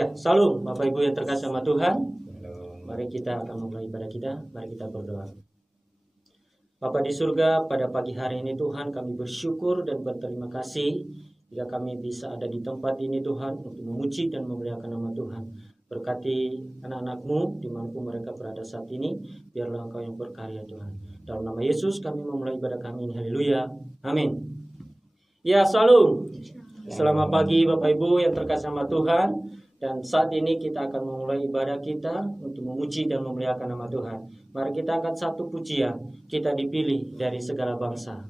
Ya, salam Bapak Ibu yang terkasih sama Tuhan. Mari kita akan memulai ibadah kita. Mari kita berdoa. Bapa di surga, pada pagi hari ini Tuhan kami bersyukur dan berterima kasih jika kami bisa ada di tempat ini Tuhan untuk memuji dan memuliakan nama Tuhan. Berkati anak-anak-Mu dimanapun mereka berada saat ini, biarlah Engkau yang berkarya Tuhan. Dalam nama Yesus kami memulai ibadah kami ini. Haleluya. Amin. Ya, salam. Selamat pagi Bapak Ibu yang terkasih sama Tuhan. Dan saat ini kita akan memulai ibadah kita untuk memuji dan memuliakan nama Tuhan. Mari kita angkat satu pujian. Kita dipilih dari segala bangsa.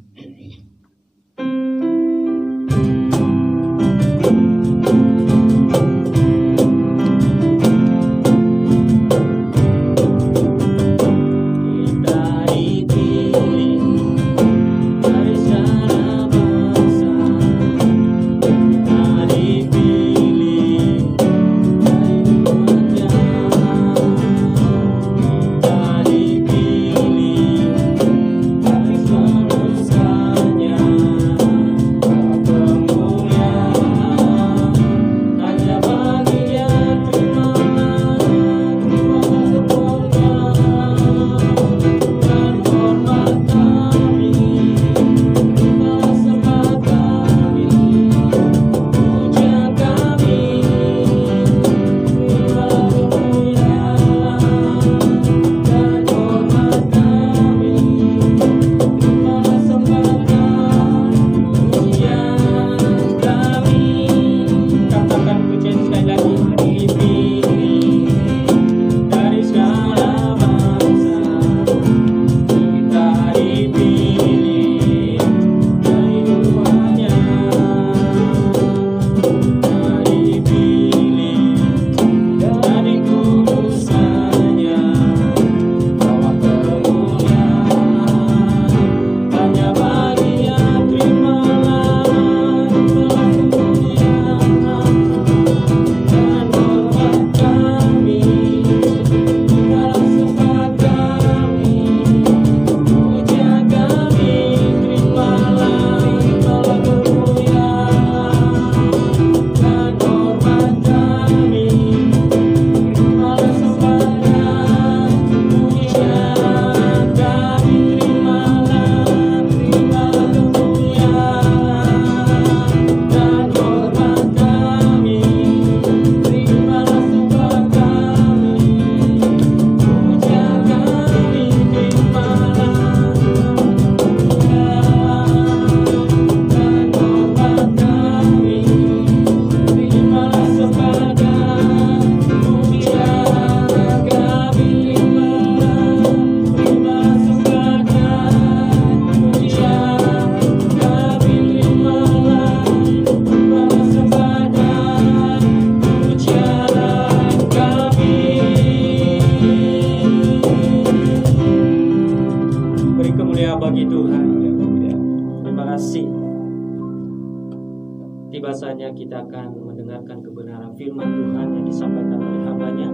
Kita akan mendengarkan kebenaran firman Tuhan yang disampaikan oleh hamba-Nya.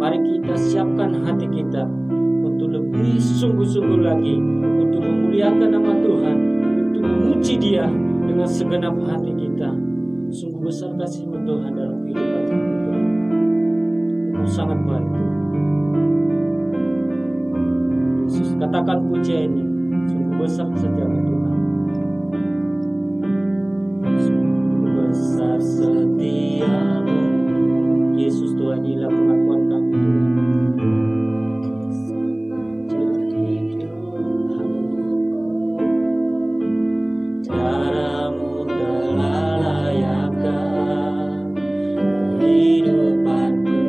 Mari kita siapkan hati kita untuk lebih sungguh-sungguh lagi untuk memuliakan nama Tuhan, untuk memuji Dia dengan segenap hati kita. Sungguh besar kasih Tuhan dalam kehidupan kita. Itu sangat baik. Yesus katakan pujian ini, sungguh besar kesetiaan Tuhan. Besar setiamu Yesus, Tuhan, inilah pengakuan kami Tuhan. Caramu telah layakkan kehidupanku,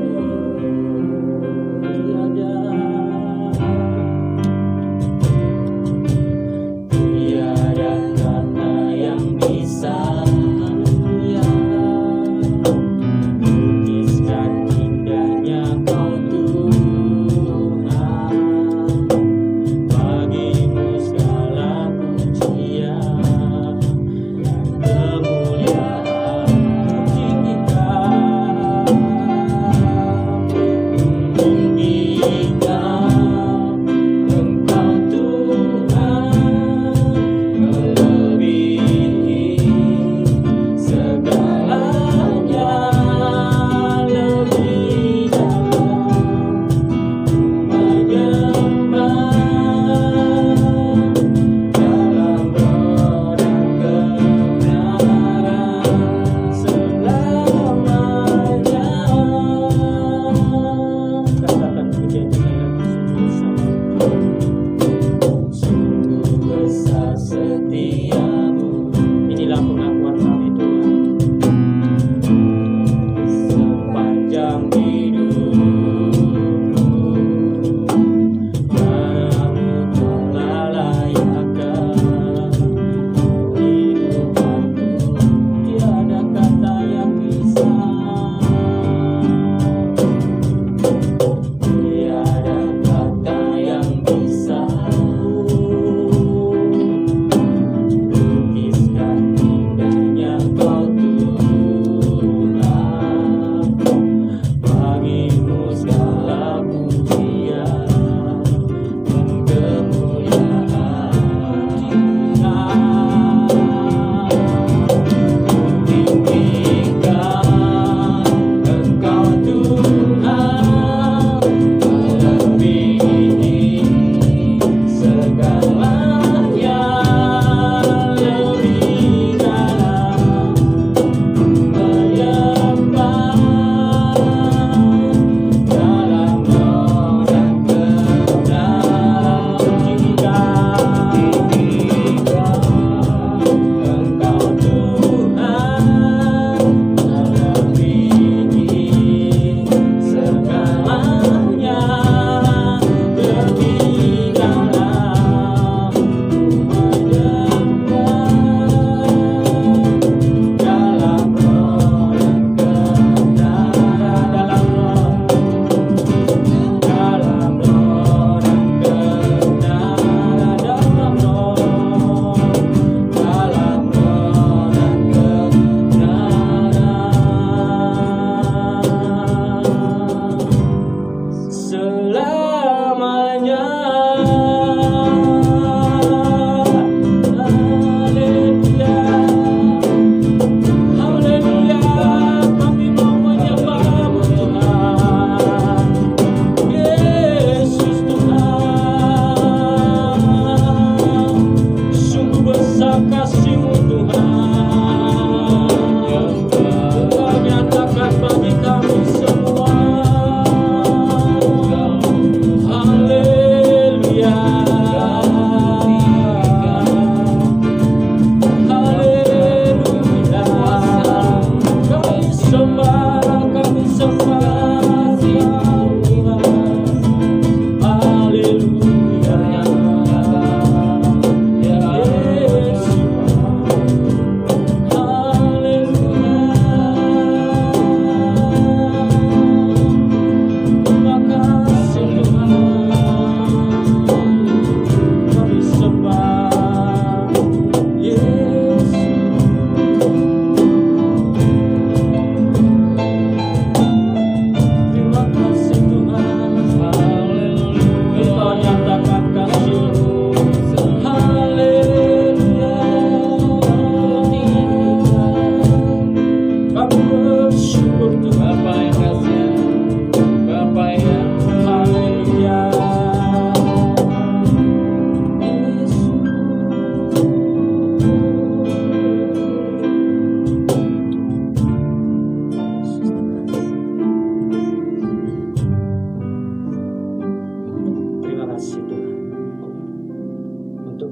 tiada kata yang bisa indahnya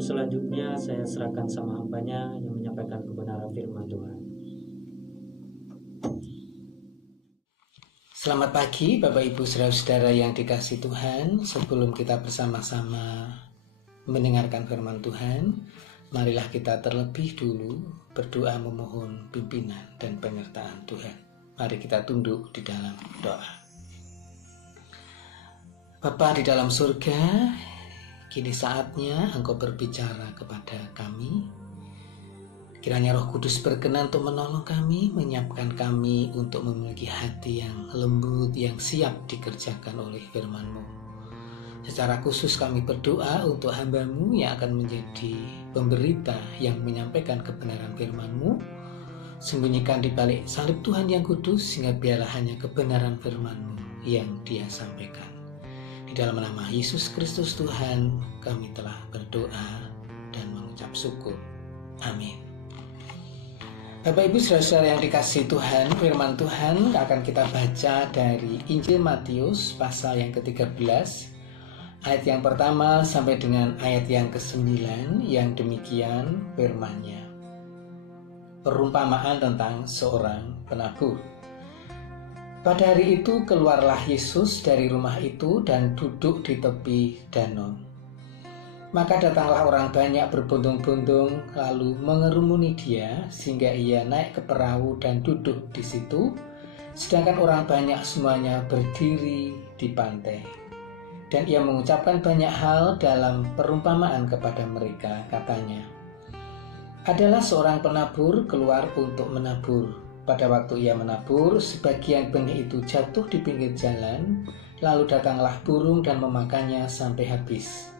Selanjutnya saya serahkan sama hambanya yang menyampaikan kebenaran firman Tuhan. Selamat pagi Bapak Ibu Saudara-saudara yang dikasihi Tuhan. Sebelum kita bersama-sama mendengarkan firman Tuhan, marilah kita terlebih dulu berdoa memohon pimpinan dan penyertaan Tuhan. Mari kita tunduk di dalam doa. Bapa di dalam surga, kini saatnya Engkau berbicara kepada kami. Kiranya Roh Kudus berkenan untuk menolong kami, menyiapkan kami untuk memiliki hati yang lembut, yang siap dikerjakan oleh firman-Mu. Secara khusus kami berdoa untuk hamba-Mu yang akan menjadi pemberita yang menyampaikan kebenaran firman-Mu. Sembunyikan di balik salib Tuhan yang kudus, sehingga biarlah hanya kebenaran firman-Mu yang Dia sampaikan. Di dalam nama Yesus Kristus Tuhan, kami telah berdoa dan mengucap syukur. Amin. Bapak Ibu Saudara-saudara yang dikasihi Tuhan, firman Tuhan akan kita baca dari Injil Matius pasal yang ke-13, ayat yang pertama sampai dengan ayat yang ke-9, yang demikian firman-Nya. Perumpamaan tentang seorang penabur. Pada hari itu keluarlah Yesus dari rumah itu dan duduk di tepi danau. Maka datanglah orang banyak berbondong-bondong lalu mengerumuni Dia sehingga Ia naik ke perahu dan duduk di situ, sedangkan orang banyak semuanya berdiri di pantai. Dan Ia mengucapkan banyak hal dalam perumpamaan kepada mereka, katanya, adalah seorang penabur keluar untuk menabur. Pada waktu ia menabur, sebagian benih itu jatuh di pinggir jalan, lalu datanglah burung dan memakannya sampai habis.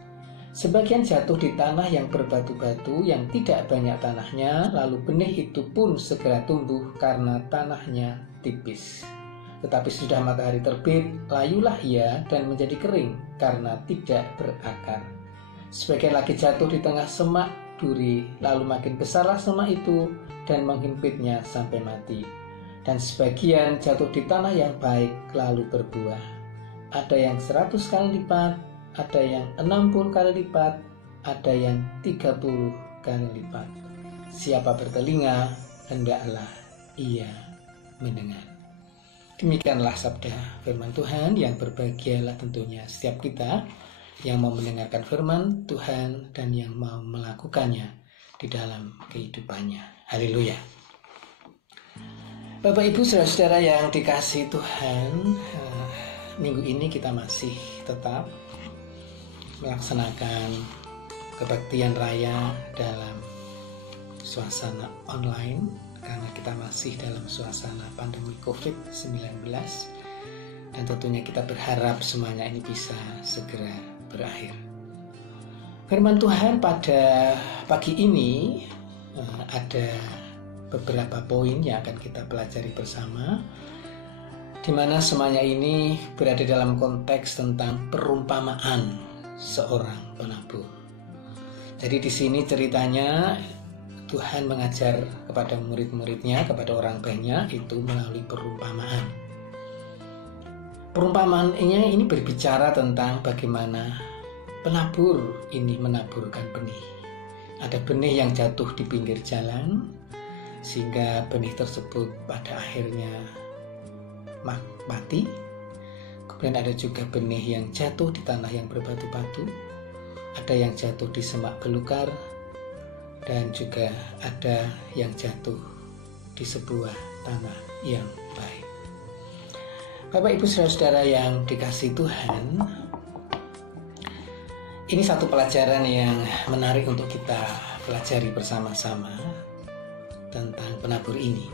Sebagian jatuh di tanah yang berbatu-batu, yang tidak banyak tanahnya, lalu benih itu pun segera tumbuh karena tanahnya tipis. Tetapi sudah matahari terbit, layulah ia dan menjadi kering karena tidak berakar. Sebagian lagi jatuh di tengah semak duri, lalu makin besarlah semak itu dan menghimpitnya sampai mati. Dan sebagian jatuh di tanah yang baik, lalu berbuah. Ada yang 100 kali lipat, ada yang 60 kali lipat, ada yang 30 kali lipat. Siapa bertelinga, hendaklah ia mendengar. Demikianlah sabda firman Tuhan. Yang berbahagialah tentunya setiap kita yang mau mendengarkan firman Tuhan dan yang mau melakukannya di dalam kehidupannya. Haleluya. Bapak Ibu saudara-saudara yang dikasihi Tuhan, minggu ini kita masih tetap melaksanakan kebaktian raya dalam suasana online karena kita masih dalam suasana pandemi COVID-19, dan tentunya kita berharap semuanya ini bisa segera berakhir. Firman Tuhan pada pagi ini ada beberapa poin yang akan kita pelajari bersama, di mana semuanya ini berada dalam konteks tentang perumpamaan seorang penabur. Jadi di sini ceritanya Tuhan mengajar kepada murid-muridnya, kepada orang banyak itu melalui perumpamaan. Perumpamaannya ini berbicara tentang bagaimana penabur ini menaburkan benih. Ada benih yang jatuh di pinggir jalan, sehingga benih tersebut pada akhirnya mati. Kemudian ada juga benih yang jatuh di tanah yang berbatu-batu, ada yang jatuh di semak belukar, dan juga ada yang jatuh di sebuah tanah yang baik. Bapak Ibu saudara-saudara yang dikasihi Tuhan, ini satu pelajaran yang menarik untuk kita pelajari bersama-sama tentang penabur ini.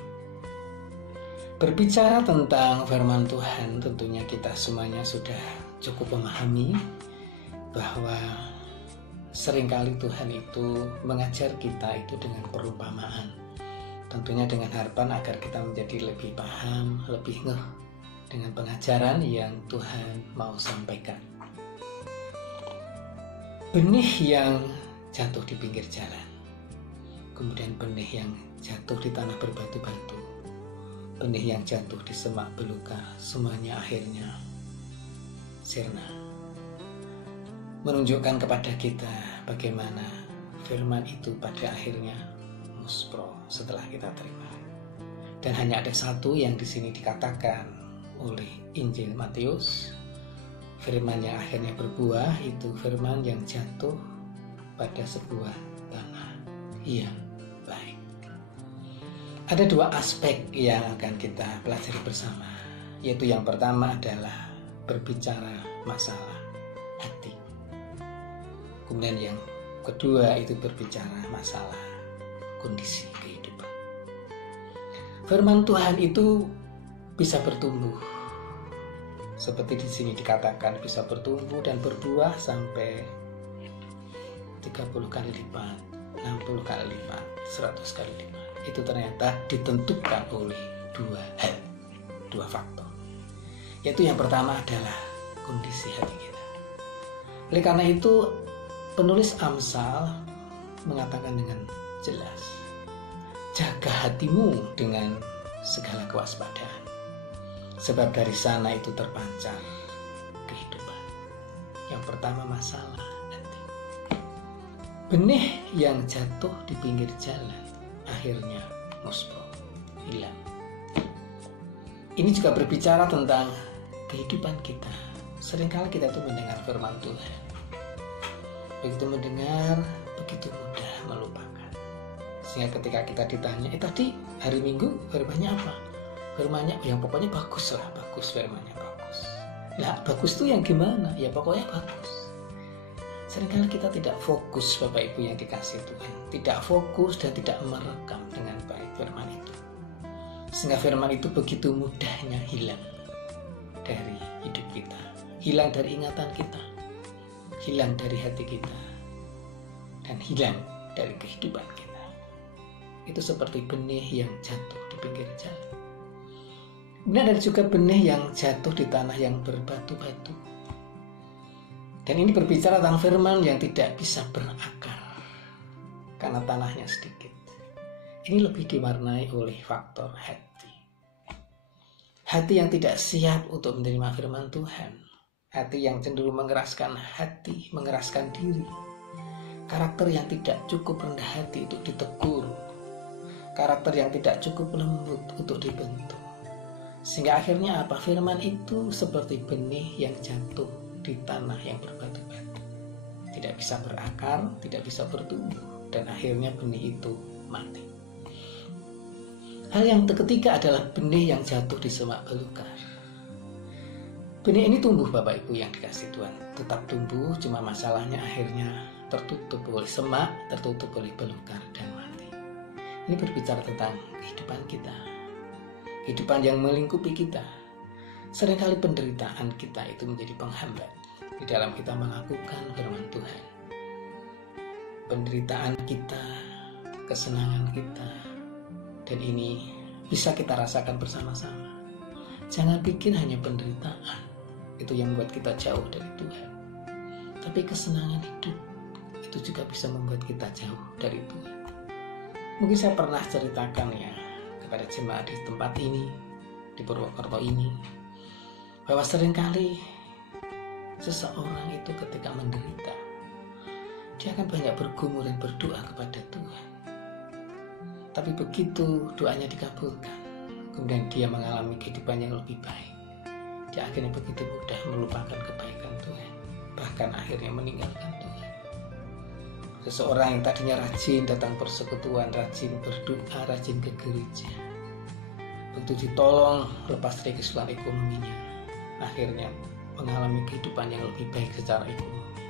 Berbicara tentang firman Tuhan, tentunya kita semuanya sudah cukup memahami bahwa seringkali Tuhan itu mengajar kita itu dengan perumpamaan. Tentunya dengan harapan agar kita menjadi lebih paham, lebih ngeh dengan pengajaran yang Tuhan mau sampaikan. Benih yang jatuh di pinggir jalan, kemudian benih yang jatuh di tanah berbatu-batu, benih yang jatuh di semak belukar, semuanya akhirnya sirna. Menunjukkan kepada kita bagaimana firman itu pada akhirnya muspro setelah kita terima. Dan hanya ada satu yang di sini dikatakan oleh Injil Matius, firman yang akhirnya berbuah, itu firman yang jatuh pada sebuah tanah yang baik. Ada dua aspek yang akan kita pelajari bersama, yaitu yang pertama adalah berbicara masalah hati. Kemudian yang kedua itu berbicara masalah kondisi kehidupan. Firman Tuhan itu bisa bertumbuh, seperti di sini dikatakan bisa bertumbuh dan berbuah sampai 30 kali lipat, 60 kali lipat, 100 kali lipat. Itu ternyata ditentukan oleh dua faktor. Yaitu yang pertama adalah kondisi hati kita. Oleh karena itu penulis Amsal mengatakan dengan jelas, jaga hatimu dengan segala kewaspadaan, sebab dari sana itu terpancar kehidupan. Yang pertama masalah hati. Benih yang jatuh di pinggir jalan akhirnya muspro, hilang. Ini juga berbicara tentang kehidupan kita. Seringkali kita tuh mendengar firman Tuhan, begitu mendengar, begitu mudah melupakan. Sehingga ketika kita ditanya, tadi hari Minggu firmannya apa? Firmannya yang pokoknya bagus lah, bagus firmannya bagus. Lah bagus tuh yang gimana? Ya pokoknya bagus. Seringkali kita tidak fokus, Bapak Ibu yang dikasihi Tuhan, tidak fokus dan tidak merekam dengan baik firman itu, sehingga firman itu begitu mudahnya hilang dari hidup kita, hilang dari ingatan kita, hilang dari hati kita, dan hilang dari kehidupan kita. Itu seperti benih yang jatuh di pinggir jalan. Kemudian ada juga benih yang jatuh di tanah yang berbatu-batu. Dan ini berbicara tentang firman yang tidak bisa berakar karena tanahnya sedikit. Ini lebih diwarnai oleh faktor hati. Hati yang tidak siap untuk menerima firman Tuhan. Hati yang cenderung mengeraskan hati, mengeraskan diri. Karakter yang tidak cukup rendah hati untuk ditegur. Karakter yang tidak cukup lembut untuk dibentuk. Sehingga akhirnya apa? Firman itu seperti benih yang jatuh di tanah yang berbatu-batu. Tidak bisa berakar, tidak bisa bertumbuh. Dan akhirnya benih itu mati. Hal yang ketiga adalah benih yang jatuh di semak belukar. Benih ini tumbuh Bapak Ibu yang dikasih Tuhan. Tetap tumbuh, cuma masalahnya akhirnya tertutup oleh semak, tertutup oleh belukar dan mati. Ini berbicara tentang kehidupan kita. Kehidupan yang melingkupi kita. Seringkali penderitaan kita itu menjadi penghambat di dalam kita melakukan firman Tuhan. Penderitaan kita, kesenangan kita, dan ini bisa kita rasakan bersama-sama. Jangan pikir hanya penderitaan itu yang membuat kita jauh dari Tuhan. Tapi kesenangan hidup itu juga bisa membuat kita jauh dari Tuhan. Mungkin saya pernah ceritakan ya kepada jemaat di tempat ini, di Purwokerto ini, bahwa seringkali seseorang itu ketika menderita, dia akan banyak bergumul dan berdoa kepada Tuhan. Tapi begitu doanya dikabulkan, kemudian dia mengalami kehidupan yang lebih baik. Dia akhirnya begitu mudah melupakan kebaikan Tuhan, bahkan akhirnya meninggalkan Tuhan. Seseorang yang tadinya rajin datang persekutuan, rajin berdoa, rajin ke gereja, begitu ditolong lepas dari kesulitan ekonominya, akhirnya mengalami kehidupan yang lebih baik secara ekonomi.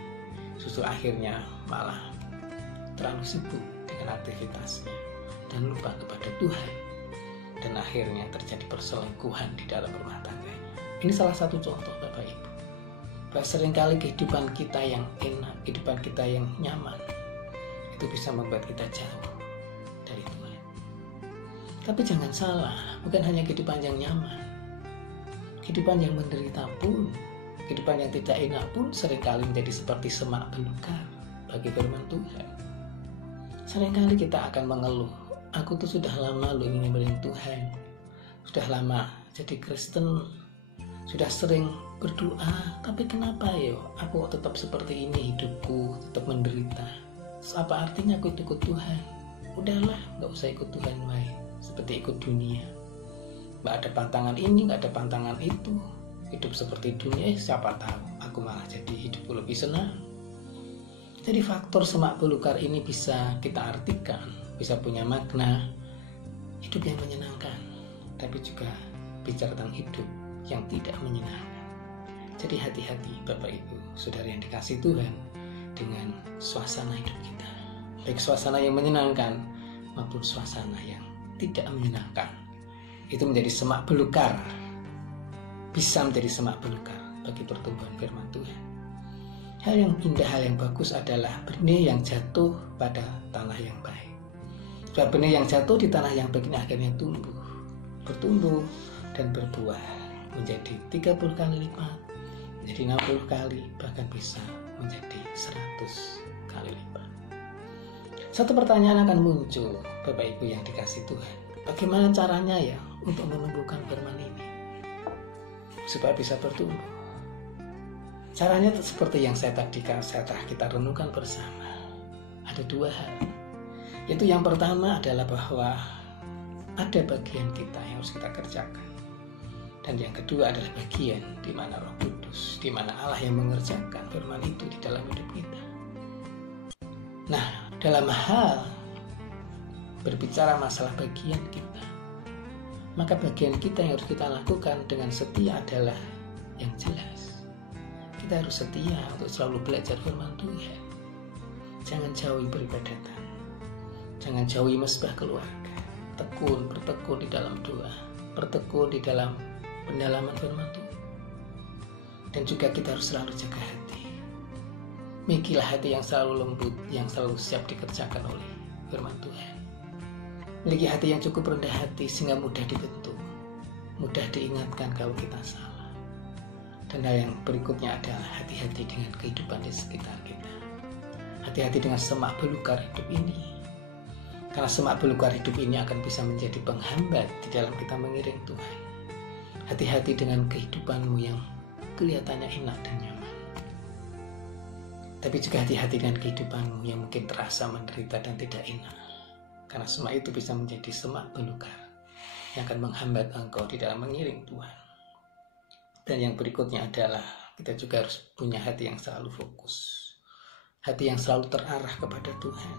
Justru akhirnya malah terlalu sibuk dengan aktivitasnya dan lupa kepada Tuhan, dan akhirnya terjadi perselingkuhan di dalam rumah tangganya. Ini salah satu contoh Bapak Ibu, bahwa seringkali kehidupan kita yang enak, kehidupan kita yang nyaman, itu bisa membuat kita jauh dari Tuhan. Tapi jangan salah, bukan hanya kehidupan yang nyaman, kehidupan yang menderita pun, kehidupan yang tidak enak pun seringkali menjadi seperti semak belukar bagi firman Tuhan. Seringkali kita akan mengeluh, aku tuh sudah lama loh ingin nyembelih Tuhan, sudah lama jadi Kristen, sudah sering berdoa, tapi kenapa yo aku tetap seperti ini, hidupku tetap menderita. Terus apa artinya aku ikut Tuhan? Udahlah, gak usah ikut Tuhan baik, seperti ikut dunia. Gak ada pantangan ini, gak ada pantangan itu, hidup seperti dunia, siapa tahu aku malah jadi hidupku lebih senang. Jadi faktor semak belukar ini bisa kita artikan, bisa punya makna hidup yang menyenangkan, tapi juga bicara tentang hidup yang tidak menyenangkan. Jadi hati-hati Bapak Ibu, Saudara yang dikasih Tuhan, dengan suasana hidup kita, baik suasana yang menyenangkan maupun suasana yang tidak menyenangkan. Itu menjadi semak belukar, bisa menjadi semak belukar bagi pertumbuhan firman Tuhan. Hal yang indah, hal yang bagus adalah benih yang jatuh pada tanah yang baik. Sebab benih yang jatuh di tanah yang baik ini akhirnya tumbuh, bertumbuh dan berbuah menjadi 30 kali lipat, menjadi 60 kali, bahkan bisa menjadi 100 kali lipat. Satu pertanyaan akan muncul Bapak Ibu yang dikasih Tuhan, bagaimana caranya ya untuk menumbuhkan firman ini supaya bisa bertumbuh? Caranya seperti yang saya kita renungkan bersama. Ada dua hal. Yaitu yang pertama adalah bahwa ada bagian kita yang harus kita kerjakan. Dan yang kedua adalah bagian di mana Roh Kudus, di mana Allah yang mengerjakan firman itu di dalam hidup kita. Nah, dalam hal berbicara masalah bagian kita, maka bagian kita yang harus kita lakukan dengan setia adalah yang jelas. Kita harus setia untuk selalu belajar firman Tuhan. Jangan jauhi peribadatan, jangan jauhi mesbah keluarga. Bertekun di dalam doa, bertekun di dalam pendalaman firman Tuhan. Dan juga kita harus selalu jaga hati. Milikilah hati yang selalu lembut, yang selalu siap dikerjakan oleh firman Tuhan. Miliki hati yang cukup rendah hati sehingga mudah dibentuk, mudah diingatkan kalau kita salah. Dan hal yang berikutnya adalah hati-hati dengan kehidupan di sekitar kita. Hati-hati dengan semak belukar hidup ini. Karena semak belukar hidup ini akan bisa menjadi penghambat di dalam kita mengiring Tuhan. Hati-hati dengan kehidupanmu yang kelihatannya enak dan nyaman. Tapi juga hati-hati dengan kehidupanmu yang mungkin terasa menderita dan tidak enak. Karena semak itu bisa menjadi semak belukar yang akan menghambat engkau di dalam mengiring Tuhan. Dan yang berikutnya adalah kita juga harus punya hati yang selalu fokus. Hati yang selalu terarah kepada Tuhan.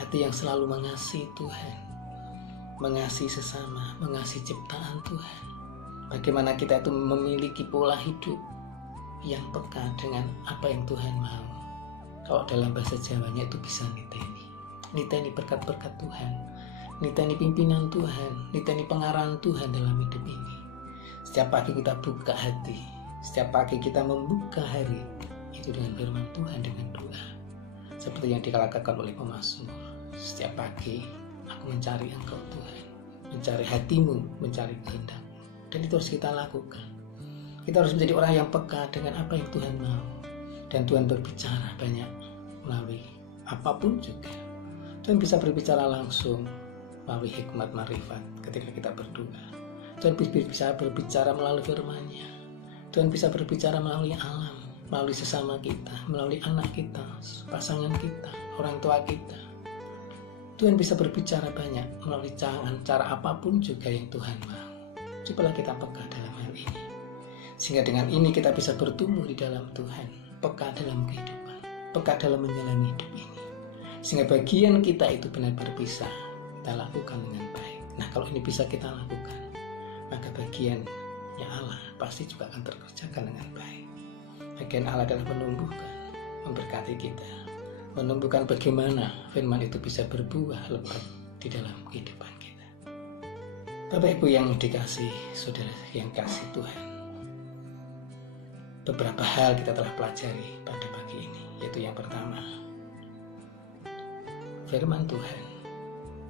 Hati yang selalu mengasihi Tuhan. Mengasihi sesama, mengasihi ciptaan Tuhan. Bagaimana kita itu memiliki pola hidup yang peka dengan apa yang Tuhan mau. Kalau dalam bahasa Jawanya itu bisa niteni. Niteni berkat-berkat Tuhan. Niteni pimpinan Tuhan. Niteni pengarahan Tuhan dalam hidup ini. Setiap pagi kita buka hati, setiap pagi kita membuka hari itu dengan firman Tuhan, dengan doa. Seperti yang dikatakan oleh pemazmur, setiap pagi aku mencari Engkau Tuhan, mencari hatimu, mencari kehendak. Dan itu harus kita lakukan. Kita harus menjadi orang yang peka dengan apa yang Tuhan mau. Dan Tuhan berbicara banyak melalui apapun juga. Tuhan bisa berbicara langsung melalui hikmat marifat ketika kita berdoa. Tuhan bisa berbicara melalui firman-Nya. Tuhan bisa berbicara melalui alam, melalui sesama kita, melalui anak kita, pasangan kita, orang tua kita. Tuhan bisa berbicara banyak melalui cara apapun juga yang Tuhan mau. Cobalah kita peka dalam hal ini. Sehingga dengan ini kita bisa bertumbuh di dalam Tuhan, peka dalam kehidupan, peka dalam menjalani hidup ini. Sehingga bagian kita itu benar-benar bisa kita lakukan dengan baik. Nah, kalau ini bisa kita lakukan, maka bagiannya Allah pasti juga akan terkerjakan dengan baik. Bagian Allah adalah menumbuhkan, memberkati kita, menumbuhkan bagaimana firman itu bisa berbuah lebat di dalam kehidupan kita. Bapak Ibu yang dikasih, saudara yang kasih Tuhan, beberapa hal kita telah pelajari pada pagi ini, yaitu yang pertama, firman Tuhan.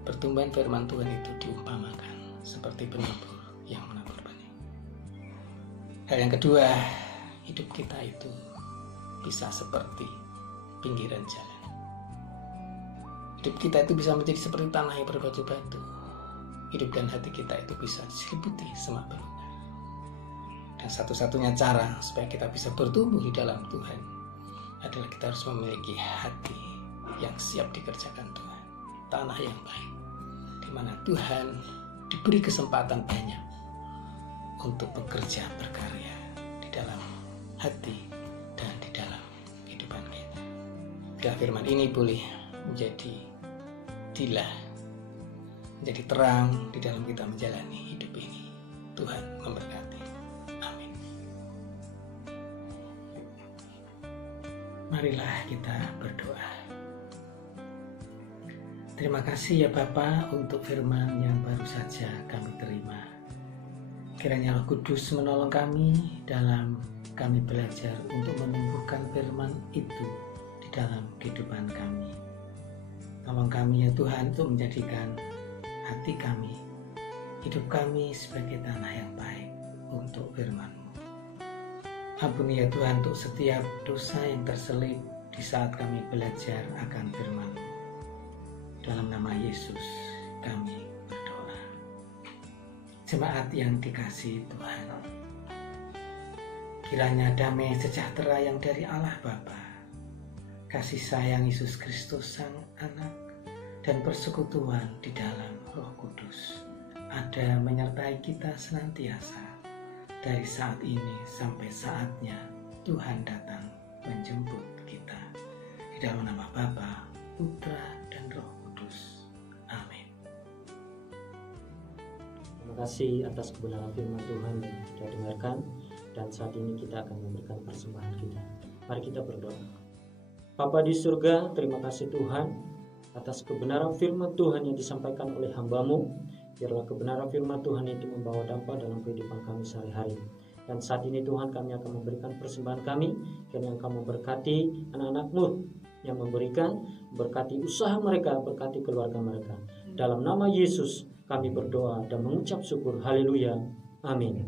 Pertumbuhan firman Tuhan itu diumpamakan seperti penabur yang menabur benih. Hal yang kedua, hidup kita itu bisa seperti pinggiran jalan. Hidup kita itu bisa menjadi seperti tanah yang berbatu-batu. Hidup dan hati kita itu bisa diselimuti semak belukar. Dan satu-satunya cara supaya kita bisa bertumbuh di dalam Tuhan adalah kita harus memiliki hati yang siap dikerjakan Tuhan. Tanah yang baik, di mana Tuhan diberi kesempatan banyak untuk bekerja, berkarya di dalam hati dan di dalam kehidupan kita. Biar firman ini boleh menjadi dilah, menjadi terang di dalam kita menjalani hidup ini. Tuhan memberkati. Amin. Marilah kita berdoa. Terima kasih ya Bapa untuk firman yang baru saja kami terima. Kiranya Roh Kudus menolong kami dalam kami belajar untuk menumbuhkan firman itu di dalam kehidupan kami. Tolong kami ya Tuhan untuk menjadikan hati kami, hidup kami sebagai tanah yang baik untuk firman-Mu. Ampuni ya Tuhan untuk setiap dosa yang terselip di saat kami belajar akan firman-Mu. Dalam nama Yesus kami berdoa. Jemaat yang dikasihi Tuhan, kiranya damai sejahtera yang dari Allah Bapa, kasih sayang Yesus Kristus Sang Anak, dan persekutuan di dalam Roh Kudus ada menyertai kita senantiasa dari saat ini sampai saatnya Tuhan datang menjemput kita. Di dalam nama Bapa, Putra, dan Roh Kudus. Amin. Terima kasih atas kebenaran firman Tuhan yang kita dengarkan, dan saat ini kita akan memberikan persembahan kita. Mari kita berdoa. Bapa di surga, terima kasih Tuhan atas kebenaran firman Tuhan yang disampaikan oleh hamba-Mu. Biarlah kebenaran firman Tuhan itu membawa dampak dalam kehidupan kami sehari-hari. Dan saat ini Tuhan, kami akan memberikan persembahan kami, dan yang kamu berkati anak-anak-Mu yang memberikan, berkati usaha mereka, berkati keluarga mereka. Dalam nama Yesus kami berdoa dan mengucap syukur. Haleluya. Amin.